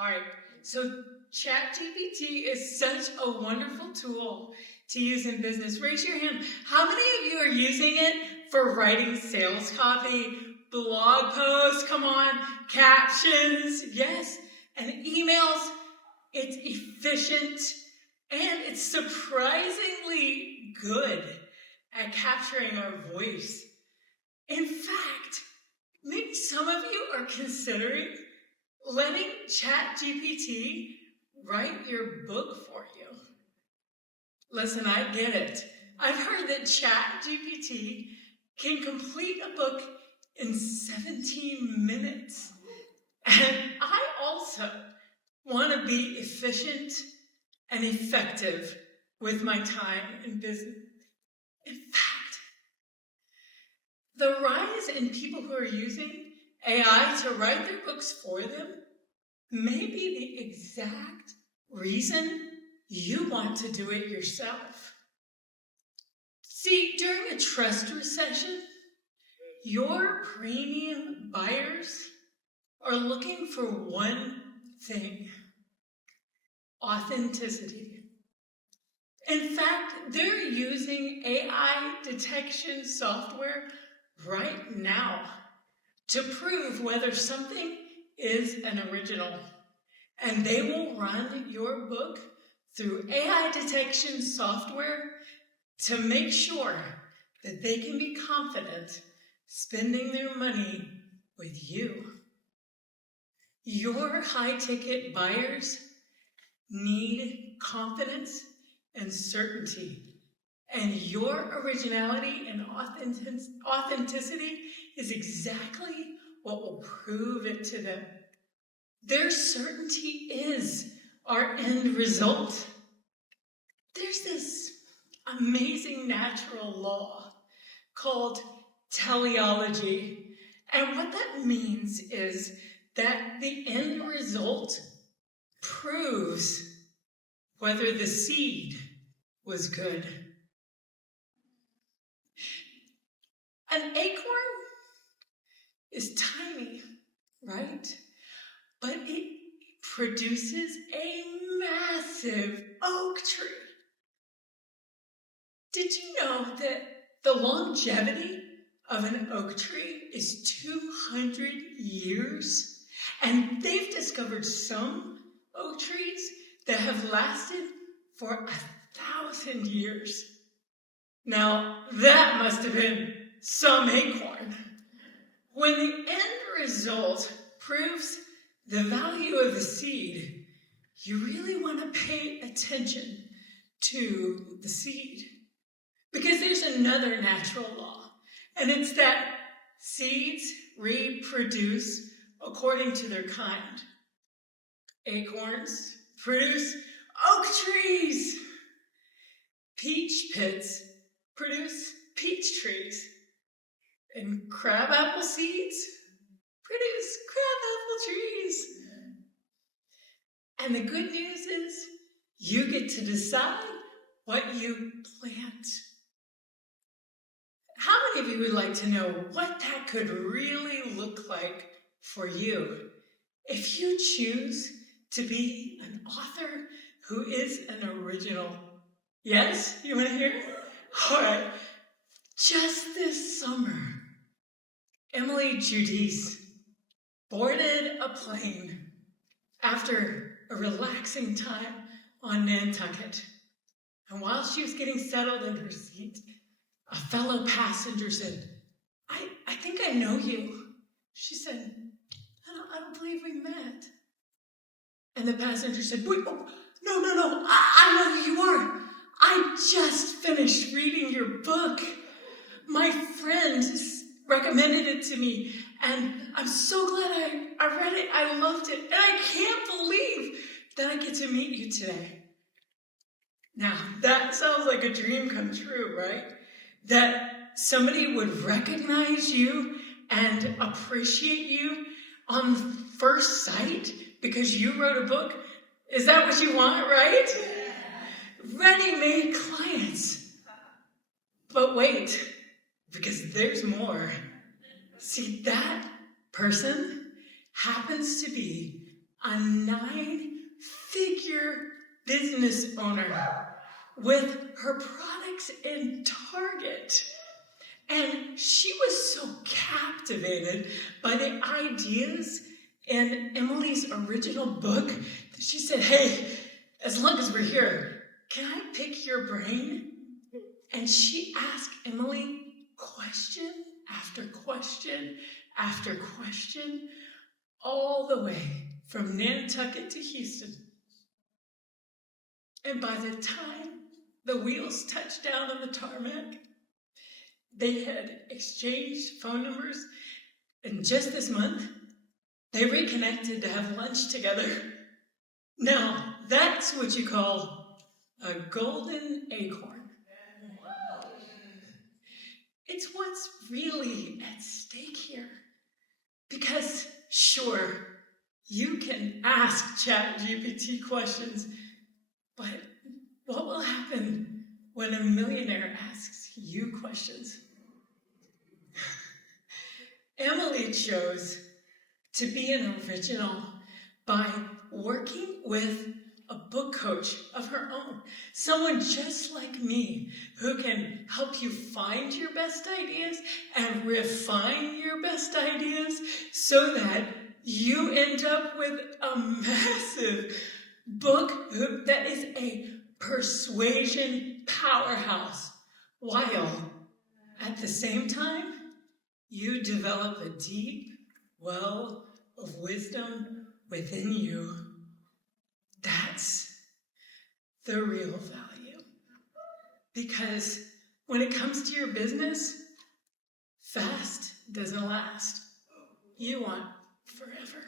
All right, so ChatGPT is such a wonderful tool to use in business. Raise your hand. How many of you are using it for writing sales copy, blog posts, come on, captions, yes, and emails? It's efficient and it's surprisingly good at capturing our voice. In fact, maybe some of you are considering letting ChatGPT write your book for you. Listen, I get it. I've heard that ChatGPT can complete a book in 17 minutes. And I also want to be efficient and effective with my time in business. In fact, the rise in people who are using AI to write their books for them may be the exact reason you want to do it yourself. See, during a trust recession, your premium buyers are looking for one thing: authenticity. In fact, they're using AI detection software right now to prove whether something is an original. And they will run your book through AI detection software to make sure that they can be confident spending their money with you. Your high-ticket buyers need confidence and certainty. And your originality and authenticity is exactly what will prove it to them. Their certainty is our end result. There's this amazing natural law called teleology. And what that means is that the end result proves whether the seed was good. An acorn is tiny, right? But it produces a massive oak tree. Did you know that the longevity of an oak tree is 200 years? And they've discovered some oak trees that have lasted for 1,000 years. Now, that must have been some acorn. When the end result proves the value of the seed, you really want to pay attention to the seed. Because there's another natural law, and it's that seeds reproduce according to their kind. Acorns produce oak trees. Peach pits produce peach trees. And crabapple seeds produce crabapple trees. And the good news is you get to decide what you plant. How many of you would like to know what that could really look like for you if you choose to be an author who is an original? Yes? You want to hear? All right. Just this summer, Emily Judice boarded a plane after a relaxing time on Nantucket. And while she was getting settled in her seat, a fellow passenger said, I think I know you. She said, I don't believe we met. And the passenger said, wait, oh, no, I know who you are. I just finished reading your book. My friend recommended it to me, and I'm so glad I read it. I loved it, and I can't believe that I get to meet you today. Now, that sounds like a dream come true, right? That somebody would recognize you and appreciate you on first sight because you wrote a book. Is that what you want, right? Ready-made clients. But wait, because there's more. See, that person happens to be a 9-figure business owner with her products in Target. And she was so captivated by the ideas in Emily's original book that she said, hey, as long as we're here, can I pick your brain? And she asked Emily question after question after question, all the way from Nantucket to Houston. And by the time the wheels touched down on the tarmac, they had exchanged phone numbers, and just this month, they reconnected to have lunch together. Now, that's what you call a golden acorn. It's what's really at stake here. Because, sure, you can ask ChatGPT questions, but what will happen when a millionaire asks you questions? Emily chose to be an original by working with a book coach of her own, someone just like me who can help you find your best ideas and refine your best ideas so that you end up with a massive book that is a persuasion powerhouse, while at the same time you develop a deep well of wisdom within you. That's the real value. Because when it comes to your business, fast doesn't last. You want forever.